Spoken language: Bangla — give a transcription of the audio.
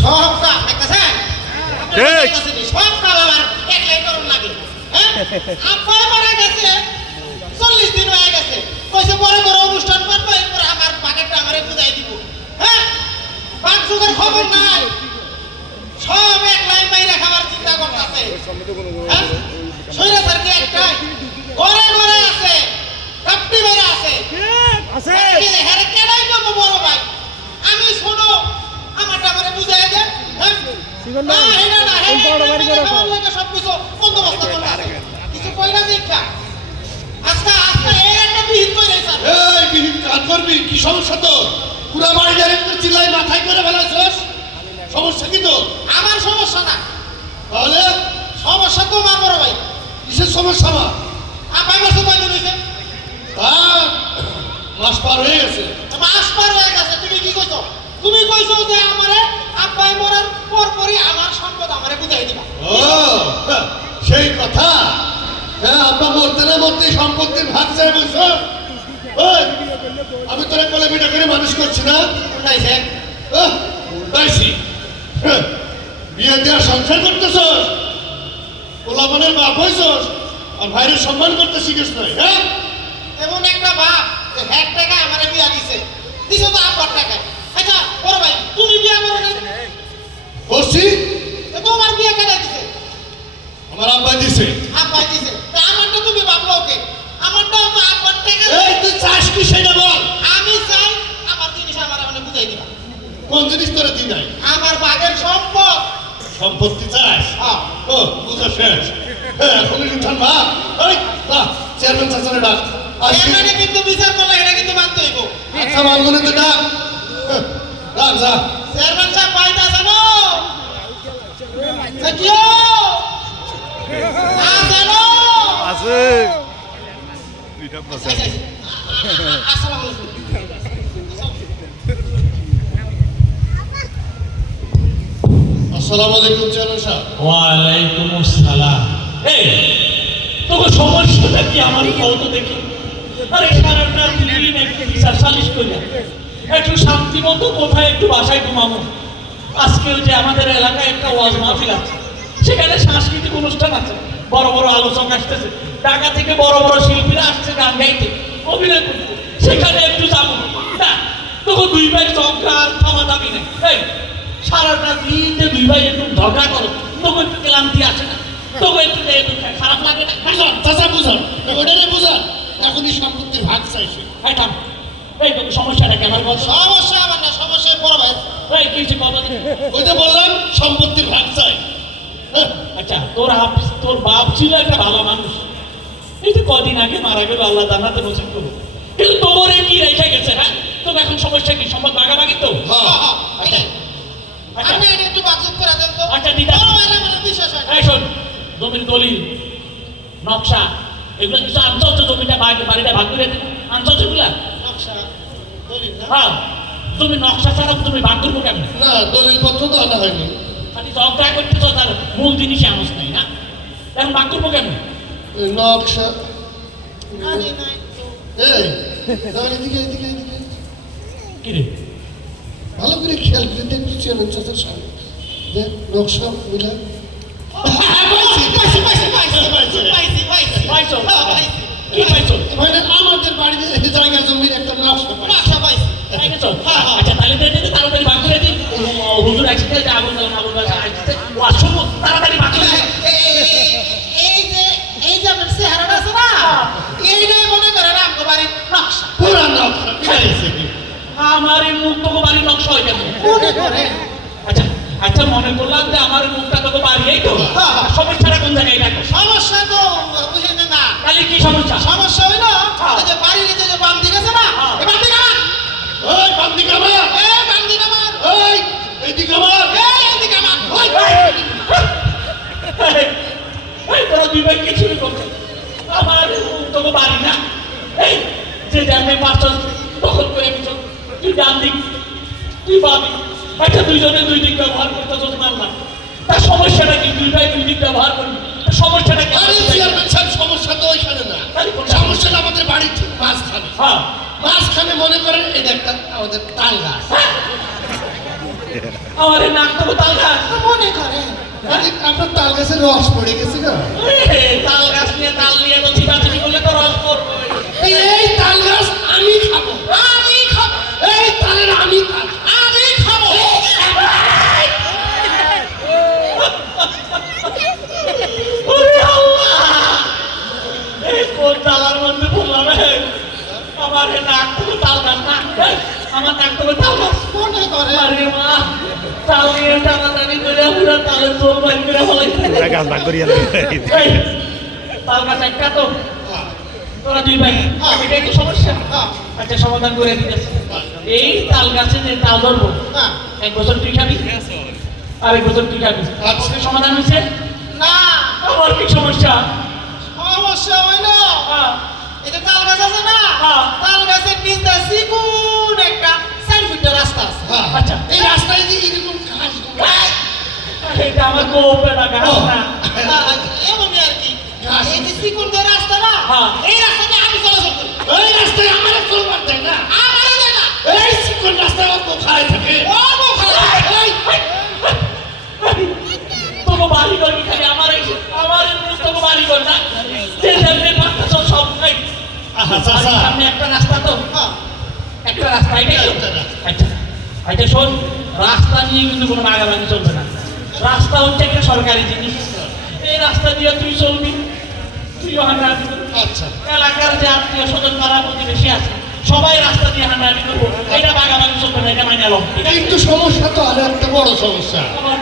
সব কাম দেখতেছেন সব কাম আমার একলাই করুন লাগে আব্বা মারা গেছে 40 দিন হয়ে গেছে কইছে বড় বড় অনুষ্ঠান করবো এরপর আমার বাকেটটা আমারে বুঝাই দিব হ্যাঁ বাক সুগার খবর নাই সব একলাই মাইরা খাবার চিন্তা করতেছে হ্যাঁ সইরা স্যারকে একটাই ঘরে ঘরে আছে কাপটি মেরা আছে আছে হেরে কেডাই করব বড় ভাই আমি শোনো আমারটা আমারে বুঝাই দেন হ্যাঁ না হেনা না হেনা সব কিছু বন্দোবস্ত করতে আছে কিছু কইরা দেখা আজকে এই একটা বিহিত করে স্যার এই বিহিত কাজ করবি কি সমস্যা তো পুরো বাড়ি ডাইরেক্ট চিল্লাই মাথায় করে ফেলাছস সমস্যা কি তো আমার সমস্যা না তাহলে সমস্যা তো আমার বড় ভাই কিসের সমস্যা মা আব্বাই মাসে কয়দিন হইছে মাস পার হয়ে গেছে মাস পার হয়ে গেছে তুমি কি কইছো তুমি কইছো যে আমারে আব্বাই মরার পরপরই আমার সম্পদ আমারে বুঝাই দিবা ও সেই কথা হ্যাঁ আব্বা মরতে না মরতে সম্পত্তির ভাগ চাই বলছো আমি তোরা কোলে পিঠা করে মানুষ করছি না তাইছে তাইছি বিয়ে দেওয়া সংসার করতেছস পোলাপানের বাপ হইছস আর ভাইয়ের সম্মান করতে শিখিস নাই হ্যাঁ এমন একটা বাপ যে 1 টাকা আমারে বিয়া দিছে দিছো তো আব্বার টাকা আচ্ছা বড় ভাই তুমি বিয়া করো না করছি তোমার বিয়া কেন দিছে আমার আব্বা দিছে আব্বাই দিছে তা আমারটা তুমি ভাবলো ওকে আমারটাও তো আব্বার টাকা এই তুই চাস কি সেটা বল আমি চাই আমার জিনিস আমারে মানে বুঝাই দিবা কোন জিনিস তোরা দি নাই আমার বাগের সম্পদ সম্পত্তি চাস হ্যাঁ ও বুঝা শেষ হ্যাঁ এখনই উঠান মা ওই চেয়ারম্যান চাচারে ডাক এখানে কিন্তু বিচার করলে এটা কিন্তু মানতে হইব আচ্ছা মানগুলো তো ডাক ডাক যা চেয়ারম্যান সাহেব পাইতা জানো কিও জানো আছে দুইটা আছে আসসালামু আলাইকুম আসসালামু আলাইকুম চেয়ারম্যান সাহেব ওয়ালাইকুম আসসালাম এই তোকে সমস্যাটা কি আমার কত দেখি আরে সারাটা দিন একটু বিচার সালিশ কইরা একটু শান্তি মতো কোথায় একটু বাসায় ঘুমাবো আজকে ওই যে আমাদের এলাকায় একটা ওয়াজ মাহফিল আছে সেখানে সাংস্কৃতিক অনুষ্ঠান আছে বড় বড় আলোচক আসতেছে ঢাকা থেকে বড় বড় শিল্পীরা আসছে গান গাইতে অভিনয় করতে সেখানে একটু যাবো না তোকে দুই ভাই ঝগড়া থামা দাবি নেই এই সারাটা দিন যে দুই ভাই একটু ঝগড়া করো তোকে একটু ক্লান্তি আসে না তোকে একটু খারাপ লাগে না বুঝান চাচা বুঝান ওটারে বুঝান এখনই সম্পত্তির ভাগ চাইছে এই থাম এই তোর সমস্যাটা কেন বল সমস্যা আমার না সমস্যা বড় ভাই এই কিছু কথা ওই যে বললাম সম্পত্তির ভাগ চাই আচ্ছা তোর বাপ ছিল একটা ভালো মানুষ এই যে কদিন আগে মারা গেল আল্লাহ জান্নাতে নসিব করো কিন্তু তোমার কি রেখে গেছে হ্যাঁ তোর এখন সমস্যা কি সম্পদ ভাগাভাগি তো আচ্ছা আপনি এটা একটু বাজেট করে দেন তো আচ্ছা দিদা বড় ভাই আমার বিশ্বাস হয় এই শোন জমির দলিল নকশা এগুলো কিছু আনতে হচ্ছে জমিটা বাড়িটা ভাগ করে আনতে হচ্ছে এগুলা নকশা দলিল না হ্যাঁ তুমি নকশা ছাড়া তুমি ভাগ করবো কেন না দলিল পত্র তো আনা হয়নি খালি ঝগড়া করতে তো তার মূল জিনিসই আনস নাই না এখন ভাগ করবো কেন এই নকশা আরে নাই তো এই তাহলে এদিকে এদিকে এদিকে কি রে ভালো করে খেয়াল করে দেখতে চেয়ারম্যান চাচার সামনে দেখ নকশা মিলা পাইছি পাইছো কি পাইছো মানে আমাদের বাড়িতে জায়গা জমির একটা নকশা পাই নকশা পাইছি পাইছো আচ্ছা তাহলে তো এটা তাড়াতাড়ি ভাগ করে দিন হুজুর একসাথে আগুন আসছে আসুন তাড়াতাড়ি ভাগ করে দিন এই যে আপনার চেহারাটা আছে না এইটাই মনে করেন আমগো বাড়ির নকশা পুরা নকশা খাইছে আমার এই মুখ তোকে বাড়ির নকশা হয়ে গেছে মনে করেন আচ্ছা আচ্ছা মনে করলাম যে আমার মুখটা তোকে বাড়ি এই তো সমস্যাটা কোন জায়গায় এটা সমস্যা তো বুঝেন না তাহলে কি সমস্যা সমস্যা হইলো এই যে বাড়ির নিচে যে বান্দি গেছে না এই বান্দি কামান ওই বান্দি কামার এই বান্দি কামান ওই এইদিকে আমার এই কামান ওই এই তোরা দুই ভাই কি শুরু করছে আমার তোকে বাড়ি না এই যে জানবে পাঁচটা তখন করে কিছু তুই ডান দিক তুই পাবি আচ্ছা দুইজনে দুই দিক ব্যবহার করতে চলতে পারলাম তার সমস্যাটা কি দুই ভাই দুই দিক ব্যবহার করবি সমস্যাটা কি আরে চেয়ারম্যান সাহেব সমস্যা তো ওইখানে না সমস্যাটা আমাদের বাড়ির ঠিক মাঝখানে হ্যাঁ মাঝখানে মনে করেন এটা একটা আমাদের তাল গাছ আমার এই নাক তো তাল গাছ মনে করেন আপনার তাল গাছের রস পড়ে গেছে না তাল গাছ নিয়ে তাল নিয়ে তো চিপাচিপি করলে তো রস পড়বে। এই তাল গাছ আমি খাবো আমি খাবো এই তালের আমি খাবো আমি খাবো ওরে আল্লাহ! এই কোন তালার মধ্যে বললাম আমার এই নাক থেকে তাল গাছ না আমার নাক থেকে তাল গাছ মনে করেন আরে মা তাল নিয়ে টানাটানি করে পুরো তালের জোর বাইর করে ফেলাইছে। গাছ ভাগ করিয়া এই, তাল গাছ একটা তো তোরা দুই ভাই এটা একটু সমস্যা হ্যাঁ আচ্ছা সমাধান করে দিতেছে। এই তাল গাছে যে তাল ধরবো হ্যাঁ 1 বছর তুই খাবি আর 1 বছর তুই খাবি আচ্ছা। সমাধান হয়েছে না আমার কি সমস্যা সমস্যা হইলো হ্যাঁ এটা তাল গাছ আছে না হ্যাঁ। তাল গাছের নিচে চিকুন একটা 4 ফিটের রাস্তা আছে আচ্ছা এই রাস্তায় যে এরকম ঘাস এটা আমার কোপে না গাছ না এমনই আর কি এই যে চিকুন যে রাস্তা না হ্যাঁ। এই রাস্তাতে আমি চলাচল করি এই রাস্তায় আমার চলবার দেয় না আমারও দেয় না এই চিকন রাস্তায় অল্প খায় থাকে ও খারাপ এই তোকে বাড়ি কর কি খালি আমার তোকে বাড়ি কর না যে সামনে পাঁচটা সব নাই আহা চাচা সামনে একটা রাস্তা তো হ্যাঁ একটা রাস্তা এটাই তো? আচ্ছা আচ্ছা শোন রাস্তা নিয়ে কিন্তু কোনো ভাগাভাগি চলবে না রাস্তা হচ্ছে একটা সরকারি জিনিস এই রাস্তা দিয়ে তুই চলবি তুইও হাঁটাহাঁটি করবি আচ্ছা এলাকার যে আত্মীয় স্বজন পাড়া প্রতিবেশী আছে সবাই রাস্তা দিয়ে হাঁটাহাঁটি করবো এটা ভাগাভাগি চলবে না এটা মাইনে লো কিন্তু সমস্যা তো আরো একটা বড় সমস্যা আমার